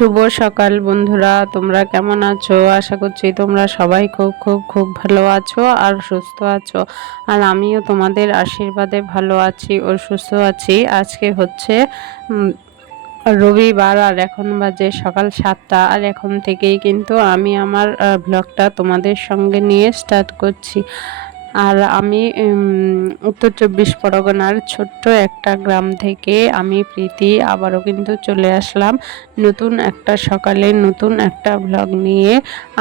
শুভ সকাল বন্ধুরা, তোমরা কেমন আছো? আশা করছি তোমরা সবাই খুব খুব খুব ভালো আছো আর সুস্থ আছো। আর আমিও তোমাদের আশীর্বাদে ভালো আছি ও সুস্থ আছি। আজকে হচ্ছে রবিবার, আর এখন বাজে সকাল 7টা। আর এখন থেকেই কিন্তু আমি আমার ব্লগটা তোমাদের সঙ্গে নিয়ে স্টার্ট করছি। আর আমি উত্তর 24 পরগনার ছোট্ট একটা গ্রাম থেকে আমি প্রীতি আবারও কিন্তু চলে আসলাম নতুন একটা সকালে নতুন একটা ব্লগ নিয়ে।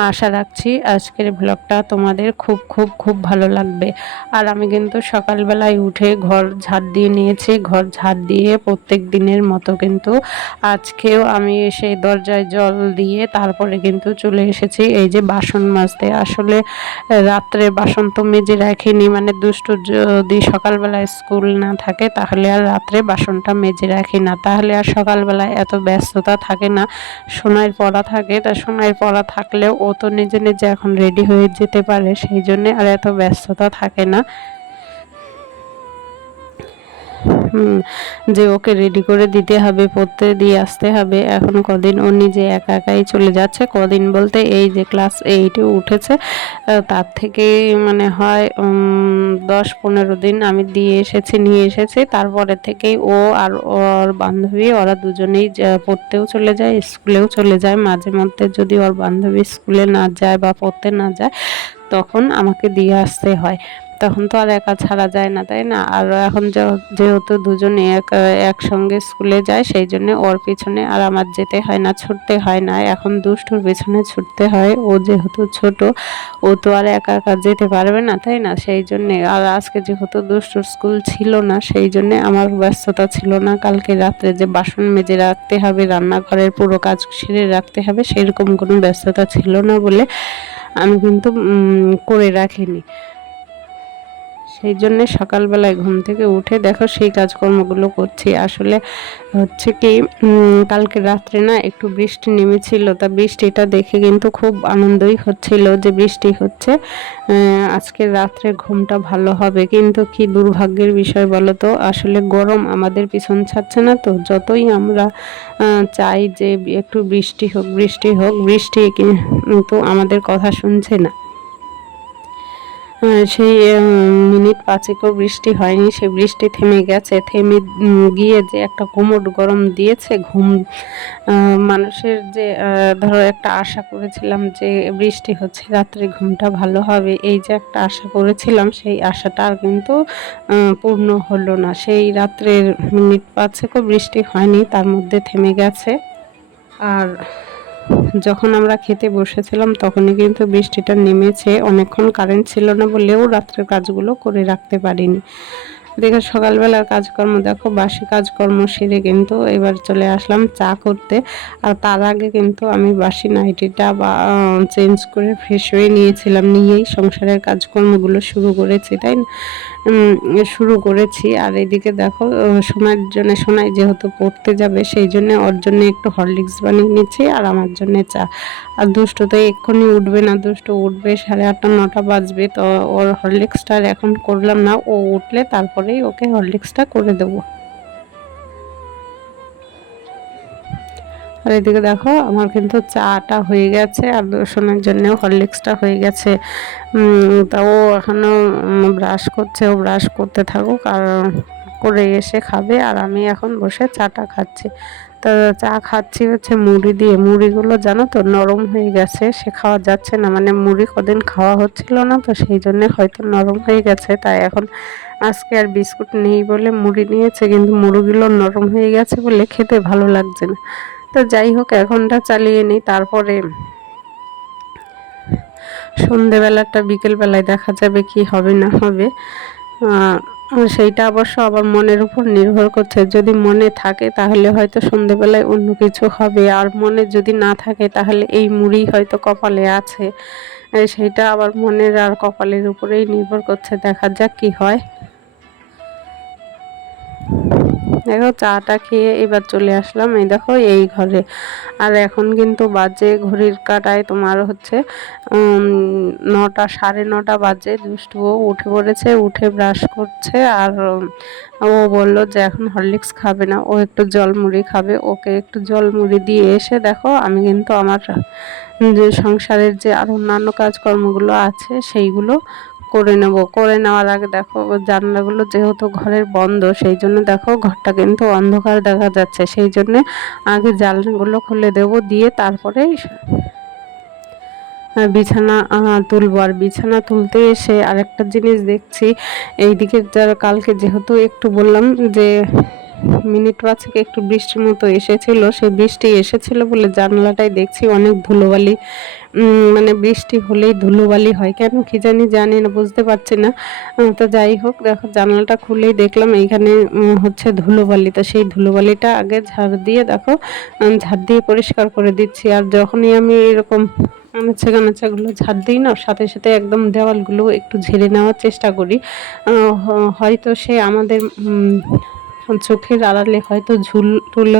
আশা রাখছি আজকের ব্লগটা তোমাদের খুব খুব খুব ভালো লাগবে। আর আমি কিন্তু সকালবেলায় উঠে ঘর ঝাড় দিয়ে নিয়েছি। ঘর ঝাড় দিয়ে প্রত্যেক দিনের মতো কিন্তু আজকেও আমি সেই দরজায় জল দিয়ে তারপরে কিন্তু চলে এসেছি এই যে বাসন মাজতে। আসলে রাত্রে বাসন তো মেজে রাখিনি, মানে দুষ্টু যদি সকালবেলায় স্কুল না থাকে তাহলে আর রাত্রে বাসনটা মেজে রাখি না, তাহলে আর সকালবেলায় এত ব্যস্ততা থাকে না। সোনাইয়ের পড়া থাকে, তা সোনাইয়ের পড়া থাকলেও ও তো নিজে নিজে এখন রেডি হয়ে যেতে পারে, সেই জন্যে আর এত ব্যস্ততা থাকে না যে ওকে রেডি করে দিতে হবে, পড়তে দিয়ে আসতে হবে। এখন কদিন ও নিজে একা একাই চলে যাচ্ছে, কদিন বলতে এই যে ক্লাস 8-এ উঠেছে তার থেকে মানে হয় 10-15 দিন আমি নিয়ে এসেছি। তারপরে থেকেই ও আর ওর বান্ধবী ওরা দুজনেই পড়তেও চলে যায়, স্কুলেও চলে যায়। মাঝে মধ্যে যদি ওর বান্ধবী স্কুলে না যায় বা পড়তে না যায় তখন আমাকে দিয়ে আসতে হয়, তখন তো আর একা ছাড়া যায় না, তাই না? আর এখন যেহেতু দুজনে একসঙ্গে স্কুলে যায়, সেই জন্য ওর পিছনে আর আমার যেতে হয় না, ছুটতে হয় না। এখন দুষ্টুর পিছনে ছুটতে হয়, ও যেহেতু ছোট ও তো আর একা একা যেতে পারবে না, তাই না? সেই জন্যে। আর আজকে যেহেতু দুষ্টুর স্কুল ছিল না, সেই জন্যে আমার ব্যস্ততা ছিল না। কালকে রাত্রে যে বাসন মেজে রাখতে হবে, রান্নাঘরের পুরো কাজ সেরে রাখতে হবে, সেরকম কোনো ব্যস্ততা ছিল না বলে আমি কিন্তু করে রাখিনি। সেই জন্যে সকালবেলায় ঘুম থেকে উঠে দেখো সেই কাজকর্মগুলো করছি। আসলে হচ্ছে কি, কালকে রাত্রে না একটু বৃষ্টি নেমেছিল, তা বৃষ্টিটা দেখে কিন্তু খুব আনন্দই হচ্ছিল যে বৃষ্টি হচ্ছে, আজকে রাত্রে ঘুমটা ভালো হবে। কিন্তু কি দুর্ভাগ্যের বিষয় বলো তো, আসলে গরম আমাদের পিছন ছাড়ছে না। তো যতই আমরা চাই যে একটু বৃষ্টি হোক বৃষ্টি হোক, বৃষ্টি কিন্তু আমাদের কথা শুনছে না। সেই মিনিট পাঁচেকও বৃষ্টি হয়নি, সে বৃষ্টি থেমে গেছে। থেমে গিয়ে যে একটা গুমোট গরম দিয়েছে, মানুষের যে ধরো একটা আশা করেছিলাম যে বৃষ্টি হচ্ছে রাত্রে ঘুমটা ভালো হবে, এই যে একটা আশা করেছিলাম সেই আশাটা আর কিন্তু পূর্ণ হলো না। সেই রাত্রের মিনিট পাঁচেকও বৃষ্টি হয়নি, তার মধ্যে থেমে গেছে। আর যখন আমরা খেতে বসেছিলাম তখনই কিন্তু বৃষ্টিটা নেমেছে। অনেকক্ষণ কারেন্ট ছিল না বলেও রাত্রের কাজগুলো করে রাখতে পারিনি। দেখো সকালবেলার কাজকর্ম দেখো, বাসি কাজকর্ম সেরে কিন্তু এবার চলে আসলাম চা করতে। আর তার আগে কিন্তু আমি বাসি নাইটিটা বা চেঞ্জ করে ফ্রেশ হয়ে নিয়েছিলাম, নিয়েই সংসারের কাজকর্মগুলো শুরু করেছি, তাই না? শুরু করেছি। আর এদিকে দেখো সোনাই যেহেতু পড়তে যাবে, সেই জন্য ওর জন্য একটু হরলিক্স বানিয়ে নিচ্ছি আর আমার জন্য চা। আর দুষ্টু তো এক্ষুনি উঠবে না, দুষ্টু উঠবে 8:30-9টা বাজবে, তো ওর হরলিক্সটা আর এখন করলাম না, ও উঠলে তারপরেই ওকে হরলিক্সটা করে দেবো। আর এদিকে দেখো আমার কিন্তু চাটা হয়ে গেছে আর সোনার জন্যও হরলিক্সটা হয়ে গেছে। তা ও এখনও ব্রাশ করছে, ও ব্রাশ করতে থাকুক আর করে এসে খাবে। আর আমি এখন বসে চাটা খাচ্ছি। তো চা খাচ্ছি হচ্ছে মুড়ি দিয়ে। মুড়িগুলো জানো তো নরম হয়ে গেছে, সে খাওয়া যাচ্ছে না, মানে মুড়ি কদিন খাওয়া হচ্ছিল না, তো সেই জন্যে হয়তো নরম হয়ে গেছে। তাই এখন আজকে আর বিস্কুট নেই বলে মুড়ি নিয়েছে, কিন্তু মুড়িগুলো নরম হয়ে গেছে বলে খেতে ভালো লাগছে না। তো যাই হোক এখনটা চালিয়ে নিই, তারপরে সন্ধেবেলাটা বিকেলবেলায় দেখা যাবে কি হবে না হবে। সেইটা অবশ্য আবার মনের উপর নির্ভর করছে। যদি মনে থাকে তাহলে হয়তো সন্ধেবেলায় অন্য কিছু হবে, আর মনে যদি না থাকে তাহলে এই মুড়ি হয়তো কপালে আছে। সেইটা আবার মনের আর কপালের উপরেই নির্ভর করছে, দেখা যাক কি হয়। দেখো চাটা খেয়ে এবার চলে আসলাম এই দেখো এই ঘরে। আর এখন কিন্তু বাজে ঘড়ির কাঁটায় তোমার হচ্ছে 9টা 9:30 বাজে। দুষ্টুও উঠে পড়েছে, উঠে ব্রাশ করছে। আর ও বললো যে এখন হরলিক্স খাবে না, ও একটু জল মুড়ি খাবে। ওকে একটু জল মুড়ি দিয়ে এসে দেখো আমি কিন্তু আমার যে সংসারের যে আর অন্যান্য কাজকর্মগুলো আছে সেইগুলো করে নেব। করে নেওয়ার আগে দেখো জানলাগুলো যেহেতু ঘরের বন্ধ, সেই জন্য দেখো ঘরটা কিন্তু অন্ধকার দেখা যাচ্ছে। সেই জন্যে আগে জানলাগুলো খুলে দেব, দিয়ে তারপরে বিছানা তুলবো। আর বিছানা তুলতে এসে আরেকটা জিনিস দেখছি, এইদিকে যারা কালকে যেহেতু একটু বললাম যে মিনিট পাঁচেক একটু বৃষ্টির মতো এসেছিল, সেই বৃষ্টি এসেছিল বলে জানলাটায় দেখছি অনেক ধুলোবালি। মানে বৃষ্টি হলেই ধুলোবালি হয় কেন কি জানি না, বুঝতে পারছি না। তো যাই হোক, দেখো জানলাটা খুলেই দেখলাম এইখানে হচ্ছে ধুলোবালি। তো সেই ধুলোবালিটা আগে ঝাড় দিয়ে দেখো ঝাড় দিয়ে পরিষ্কার করে দিচ্ছি। আর যখনই আমি এরকম গানাচাগুলো ঝাড় দিই না, সাথে সাথে একদম দেওয়ালগুলো একটু ঝেড়ে নেওয়ার চেষ্টা করি। হয়তো সে আমাদের চোখের আড়ালে হয়তো ঝুল টুল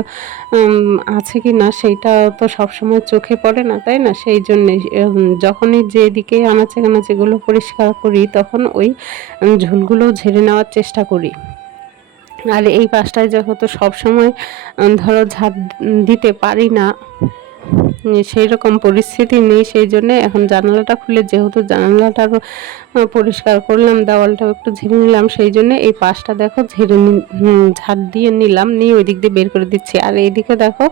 আছে কি না সেইটা তো সবসময় চোখে পড়ে না, তাই না? সেই জন্যে যখনই যেদিকে আনাচে কানাচেগুলো পরিষ্কার করি তখন ওই ঝুলগুলো ঝেড়ে নেওয়ার চেষ্টা করি। আর এই পাশটায় যেহেতু সবসময় ধরো ঝাড় দিতে পারি না, সেই রকম পরিস্থিতি নেই, সেই জন্যে এখন জানালাটা খুলে যেহেতু জানালাটারও পরিষ্কার করলাম, দেওয়ালটাও একটু ঝেড়ে নিলাম, সেই জন্য এই পাশটা দেখো ঝাড় দিয়ে নিলাম, নিয়ে ওই দিক দিয়ে বের করে দিচ্ছি। আর এইদিকে দেখো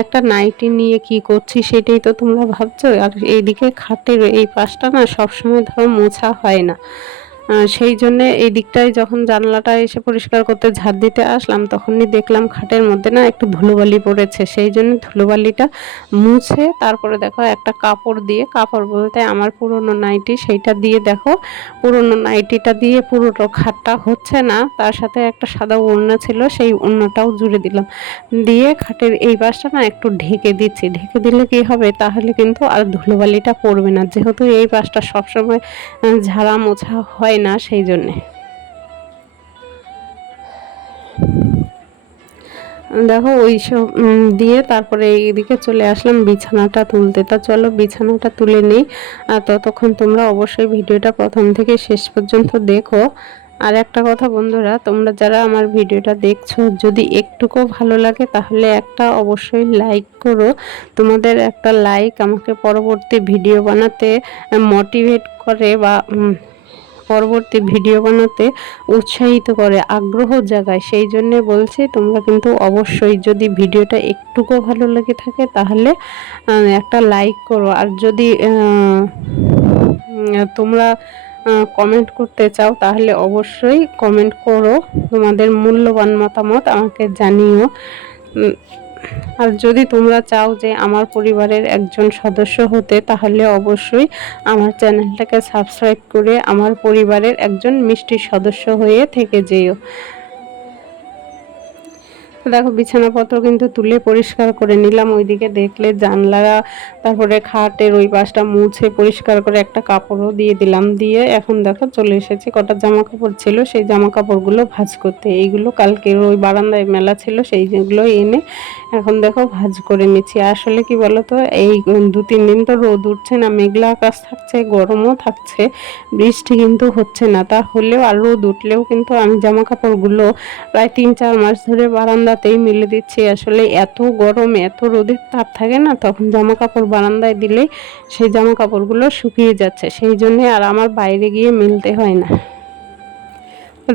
একটা নাইটি নিয়ে কি করছি সেটাই তো তোমরা ভাবছো। আর এইদিকে খাটের এই পাশটা না সবসময় ধরো মোছা হয় না, সেই জন্যে এই দিকটায় যখন জানলাটা এসে পরিষ্কার করতে ঝাড় দিতে আসলাম তখনই দেখলাম খাটের মধ্যে না একটু ধুলোবালি পড়েছে। সেই জন্য ধুলোবালিটা মুছে তারপরে দেখো একটা কাপড় দিয়ে, কাপড় বলতে আমার পুরনো নাইটি, সেইটা দিয়ে দেখো পুরনো নাইটিটা দিয়ে পুরোটা খাটটা হচ্ছে না, তার সাথে একটা সাদা ওড়না ছিল সেই ওড়নাটাও জুড়ে দিলাম, দিয়ে খাটের এই পাশটা না একটু ঢেকে দিচ্ছি। ঢেকে দিলে কি হবে, তাহলে কিন্তু আর ধুলোবালিটা পড়বে না, যেহেতু এই পাশটা সবসময় ঝাড়া মোছা হয় না, সেই জন্যে। দেখো ওইসব দিয়ে তারপরে এইদিকে চলে আসলাম বিছানাটা তুলতে। তা চলো বিছানাটা তুলে নিই। আর ততক্ষণ তোমরা অবশ্যই ভিডিওটা প্রথম থেকে শেষ পর্যন্ত দেখো। আর একটা কথা বন্ধুরা, তোমরা যারা আমার ভিডিওটা দেখছো যদি একটুকু ভালো লাগে তাহলে একটা অবশ্যই লাইক করো। তোমাদের একটা লাইক আমাকে পরবর্তী ভিডিও বানাতে মোটিভেট করে বা পরবর্তী ভিডিও বানাতে উৎসাহিত করে, আগ্রহ জাগায়। সেই জন্যে বলছি তোমরা কিন্তু অবশ্যই যদি ভিডিওটা একটুকু ভালো লেগে থাকে তাহলে একটা লাইক করো। আর যদি তোমরা কমেন্ট করতে চাও তাহলে অবশ্যই কমেন্ট করো, তোমাদের মূল্যবান মতামত আমাকে জানিও। আর যদি তোমরা চাও যে আমার পরিবারের একজন সদস্য হতে তাহলে অবশ্যই আমার চ্যানেলটাকে সাবস্ক্রাইব করে আমার পরিবারের একজন মিষ্টি সদস্য হয়ে থেকে যেও। দেখো বিছানাপত্র কিন্তু তুলে পরিষ্কার করে নিলাম। ওইদিকে দেখলে জানলা, তারপরে খাটের ওই পাশটা মুছে পরিষ্কার করে একটা কাপড়ও দিয়ে দিলাম। দিয়ে এখন দেখো চলে এসেছি, কটা জামা কাপড় ছিল সেই জামা কাপড়গুলো ভাঁজ করতে। এইগুলো কালকের ওই বারান্দায় মেলা ছিল, সেই যেগুলো এনে এখন দেখো ভাঁজ করে নিচ্ছি। আসলে কি বলতো, এই 2-3 দিন তো রোদ উঠছে না, মেঘলা আকাশ থাকছে, গরমও থাকছে, বৃষ্টি কিন্তু হচ্ছে না। তা হলেও আর রোদ উঠলেও কিন্তু আমি জামা কাপড়গুলো প্রায় 3-4 মাস ধরে বারান্দাতেই মেলে দিচ্ছি। আসলে এত গরম, এত রোদের তাপ থাকে না, তখন জামা কাপড় বারান্দায় দিলেই সেই জামা কাপড়গুলো শুকিয়ে যাচ্ছে, সেই জন্যে আর আমার বাইরে গিয়ে মেলতে হয় না।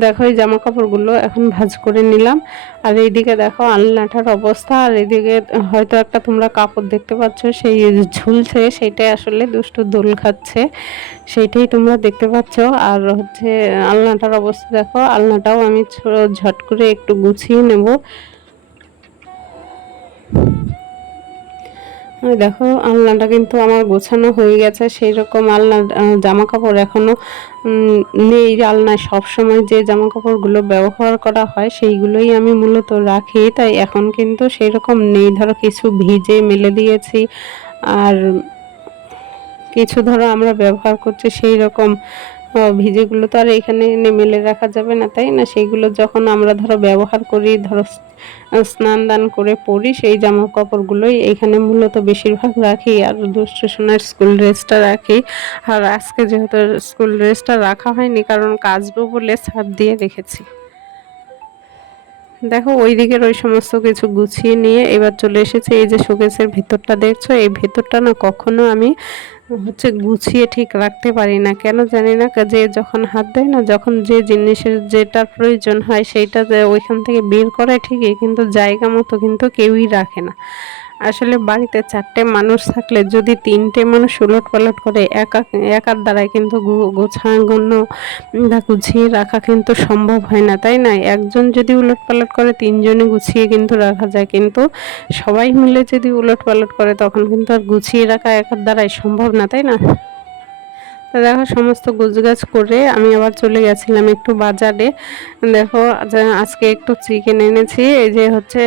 দেখো এই জামা কাপড়গুলো এখন ভাঁজ করে নিলাম। আর এইদিকে দেখো আলনাটার অবস্থা। আর এদিকে হয়তো একটা তোমরা কাপড় দেখতে পাচ্ছ সেই ঝুলছে, সেইটাই আসলে দুষ্টু দোল খাচ্ছে, সেইটাই তোমরা দেখতে পাচ্ছ। আর হচ্ছে আলনাটার অবস্থা দেখো, আলনাটাও আমি ঝট করে একটু গুছিয়ে নেব। দেখো আলনাটা কিন্তু আমার গোছানো হয়ে গেছে। সেই রকম আলনার জামা কাপড় এখনো নেই। আলনায় সবসময় যে জামা কাপড়গুলো ব্যবহার করা হয় সেইগুলোই আমি মূলত রাখি, তাই এখন কিন্তু সেই রকম নেই। ধরো কিছু ভিজে মেলে দিয়েছি, আর কিছু ধরো আমরা ব্যবহার করছি সেই রকম ভিজেগুলো তো আর এখানে এনে মেলে রাখা যাবে না, তাই না? সেইগুলো যখন আমরা ধরো ব্যবহার করি, ধরো স্নান দান করে পরি, সেই জামা কাপড়গুলোই এখানে মূলত বেশিরভাগ রাখি। আর দুষ্টু সোনার স্কুল ড্রেসটা রাখি। আর আজকে যেহেতু স্কুল ড্রেসটা রাখা হয়নি, কারণ কাচবো বলে ছাদ দিয়ে রেখেছি। দেখো ওই দিকের ওই সমস্ত কিছু গুছিয়ে নিয়ে এবার চলে এসেছে এই যে শোকেসের ভেতরটা দেখছো, এই ভেতরটা না কখনো আমি গুছিয়ে ঠিক রাখতে পারি না, কেন জানি না। যে যখন হাত দেয় না, যখন যে জিনিসের যেটার প্রয়োজন হয় সেইটা যে ওইখান থেকে বের করে ঠিকই, কিন্তু জায়গা মতো কিন্তু কেউই রাখে না। আসলে বাড়িতে 4টে মানুষ থাকলে যদি 3টে মানুষ উলটপালট করে, একার দ্বারাই কিন্তু গোছানো বা গুছিয়ে রাখা কিন্তু সম্ভব হয় না, তাই না? একজন যদি উলটপালট করে 3জনে গুছিয়ে কিন্তু রাখা যায়, কিন্তু সবাই মিলে যদি উলটপালট করে তখন কিন্তু আর গুছিয়ে রাখা একার দ্বারাই সম্ভব না, তাই না? তো দেখো সমস্ত গোছগাছ করে আমি আবার চলে গেছিলাম একটু বাজারে। দেখো আজকে একটু চিকেন এনেছি, এই যে হচ্ছে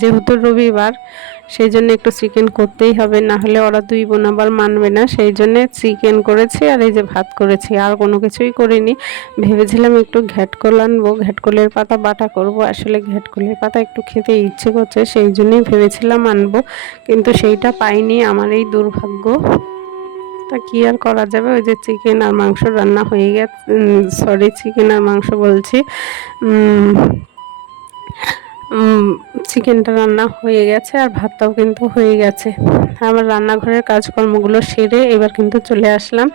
যেহেতু রবিবার, সেই জন্য একটু চিকেন করতেই হবে, না হলে ওরা 2 বোন আবার মানবে না। সেই জন্য চিকেন করেছি আর এই যে ভাত করেছি, আর কোনো কিছুই করিনি। ভেবেছিলাম একটু ঘ্যাটকল আনবো, ঘ্যাটকলের পাতা বাটা করব। আসলে ঘ্যাটকলের পাতা একটু খেতে ইচ্ছে করছে, সেই জন্যই ভেবেছিলাম আনবো, কিন্তু সেইটা পাইনি, আমার এই দুর্ভাগ্য। তা কি আর করা যাবে, ওই যে চিকেন আর মাংস রান্না হয়ে গেছে, সরি চিকেন আর মাংস বলছি, চিকেনটা রান্না হয়ে গেছে আর ভাতটাও কিন্তু হয়ে গেছে। আমার রান্নাঘরের কাজকর্মগুলো সেরে এবার কিন্তু চলে আসলাম।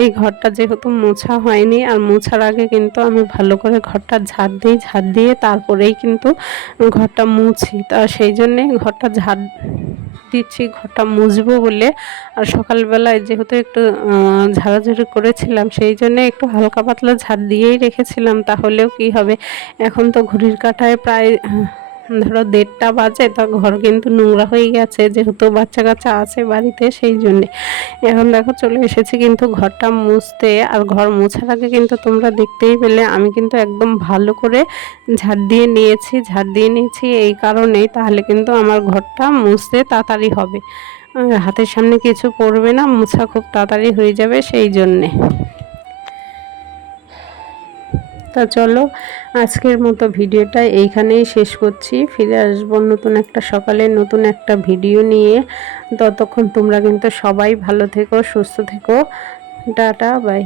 এই ঘরটা যেহেতু মোছা হয়নি, আর মোছার আগে কিন্তু আমি ভালো করে ঘরটা ঝাড় দিই, ঝাড় দিয়ে তারপরেই কিন্তু ঘরটা মুছি। তা সেই জন্যে ঘরটা ঝাড় দিচ্ছি, ঘরটা মুছবো বলে। আর সকালবেলায় যেহেতু একটু ঝাড়াঝাড়ি করেছিলাম, সেই জন্যে একটু হালকা পাতলা ঝাড় দিয়েই রেখেছিলাম। তাহলেও কি হবে, এখন তো ঘড়ির কাঁটায় প্রায় ধরো 1:30টা বাজে, তা ঘর কিন্তু নোংরা হয়ে গেছে, যেহেতু বাচ্চা কাচ্চা আছে বাড়িতে, সেই জন্যে। এখন দেখো চলে এসেছি কিন্তু ঘরটা মুছতে। আর ঘর মোছার আগে কিন্তু তোমরা দেখতেই পেলে আমি কিন্তু একদম ভালো করে ঝাড় দিয়ে নিয়েছি। ঝাড় দিয়ে নিয়েছি এই কারণেই, তাহলে কিন্তু আমার ঘরটা মুছতে তাড়াতাড়ি হবে, হাতের সামনে কিছু পড়বে না, মোছা খুব তাড়াতাড়ি হয়ে যাবে, সেই জন্যে। তা চলো আজকের মতো ভিডিওটা এইখানেই শেষ করছি। ফিরে আসবো নতুন একটা সকালে নতুন একটা ভিডিও নিয়ে। ততক্ষণ তোমরা কিন্তু সবাই ভালো থেকো, সুস্থ থেকো। Tata, by.